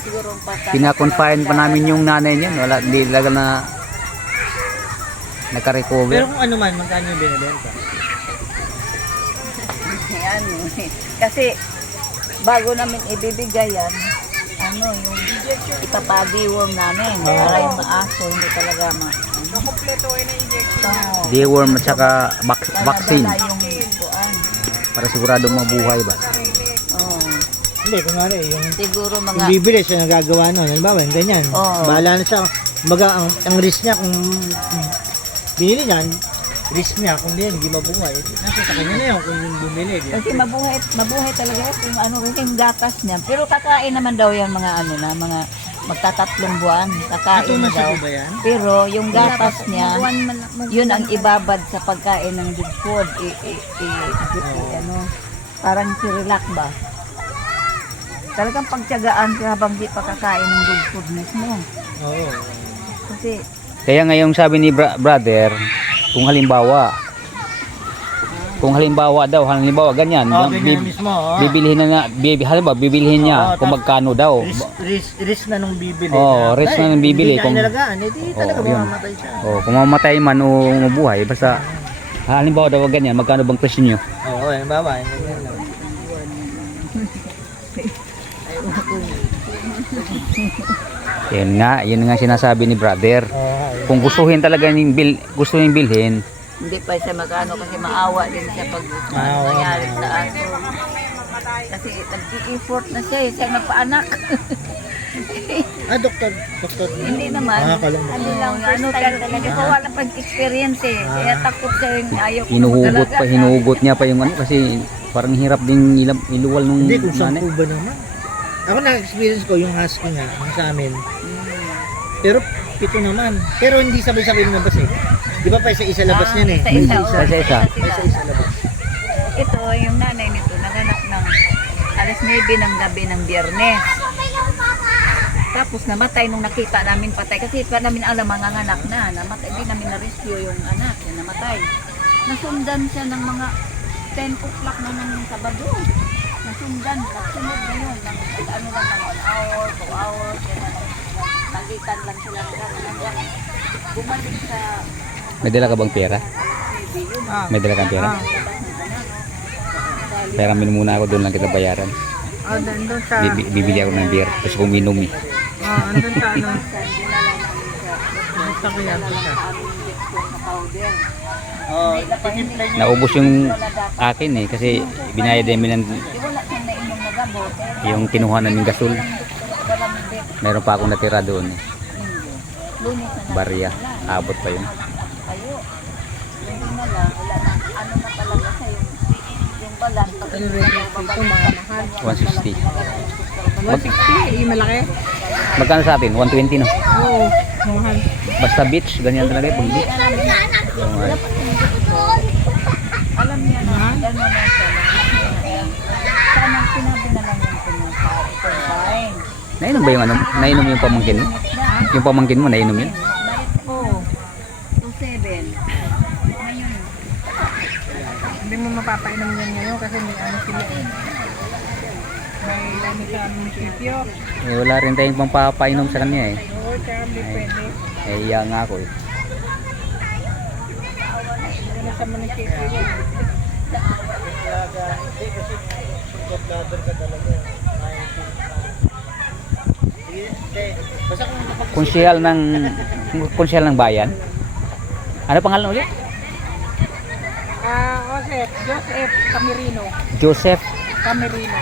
siguro Pina-confine pa namin yung nanay niyan. Wala, hindi talaga na naka-recover. Pero kung ano man, magkano yung binibenta? Ano, kasi bago namin ibibigay yan, ano, yung ipapadiworm namin para yung maaso, hindi talaga Kompletuhin na injection. Deworm at saka vaccine. Yung buwan. Para siguradong mabuhay ba? Oo. Hindi, kunwari, yung Siguro yung mga, bibili siya nagagawa nun. Halimbawa, yung ganyan. Oo. Bahala na siya. Ang risk niya kung binili niya, risk niya kung hindi mabuhay. Nasa sa kanya na yun kung yung bumili. kasi mabuhay talaga kung ano, kasi yung gatas niya. Pero kakain naman daw yan mga ano na, mga magtatatlong buwan. Kakain Ito na daw. ba yan? Pero yung gatas niya, yun ang ibabad sa pagkain ng good food. Ano, parang sirilac ba? Talagang pagtiyagaan siya habang di pa kakain ng good food mismo. Oo. Kasi, Kaya ngayong sabi ni brother, kung halimbawa daw, halimbawa ganyan, Ganyan mismo. bibilhin bibilhin niya Oo, kung magkano daw. Risk na nung bibili. Risk na nung bibili. Kung Kung- nalagaan, edi talaga yun. mamamatay siya. Kung mamatay man o mabuhay, basta halimbawa daw ganyan, magkano bang presyo niyo? Oo, halimbawa, ganyan lang. Yun nga sinasabi ni brother. Oo, Kung gustuhin talaga gustuhin bilhin, hindi pa siya magano kasi maawa din siya pag Maawa. nangyari sa aso. Kasi nag-i-effort na siya, siya nagpaanak. doktor. Hindi naman. Kalong. Ano talaga ko wala pag experience eh. Kaya takot siya yung ayaw ko magdalaga. hinuhugot niya pa yung ano kasi parang hirap din iluwal nung Hindi, kung nanay. 10 ba naman. Ako na-experience ko yung husky nga, yung sa amin. Pero 7 naman. Pero hindi sabay-sabay lumabas eh. Di ba pa isa-isa labas yan eh? Isa-isa. Isa-isa. Isa-isa labas. Ito, yung nanay nito, naganak ng alas 9 ng gabi ng Biyernes. Tapos namatay nung nakita namin patay. Kasi pa namin alam mga anak na. Namatay, hindi namin na-rescue yung anak. Yung namatay. Nasundan siya ng mga 10 o'clock na ng Sabado. Nasundan. Nagsunod na yun. Ano lang ng 1 hour, 2 hours. Nagitan lang sila. Hanggang bumalik sa May dala ka bang pera? May dala kang pera? Pera muna ako, doon lang kita bayaran. Doon sa... Bibili ako ng beer, tapos kuminom eh. Doon sa ano. Basta kaya doon sa... Oh, tinimpla niya. Naubos yung akin eh, kasi binayad namin ng wala siyang nainom na gamot. yung kinuha namin gasol. Meron pa akong natira doon eh. Lunes na Barya, abot pa yun. kayo. Hindi na lang, wala na, ano na talaga sa yung balan. Pag Ito mahal. 160. 160, malaki. Magkano sa atin? 120 no? Oo, mahal. Basta beach, ganyan talaga pag beach. Alam niya na, gano'n na siya. Sana sinabi na lang yung kumain. Nainom ba yung ano? Nainom yung pamangkin mo? Yung pamangkin mo, nainom yun? Oo. 2-7. Ngayon. Hindi mo mapapainom yan ngayon kasi may ano sila eh. May lamig sa munisipyo. Eh, wala rin tayong pampapainom sa kanya eh. Oo, kaya hindi pwede. Eh, iya nga ako eh. Ano sa munisipyo yan. Basta kung Konsyal ng bayan. Ano pangalan ulit? Joseph Camerino. Joseph Camerino.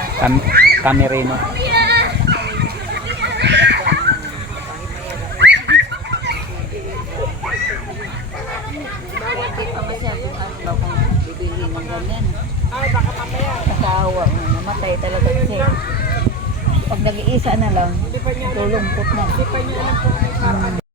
Camerino. Hindi pa masyadong ano daw kung bibili ng ganyan. Ay, baka mamaya. Nakahawa nga, namatay talaga siya. Pag nag-iisa na lang, Hindi pa niya tulungkot na. Hindi pa niya alam kung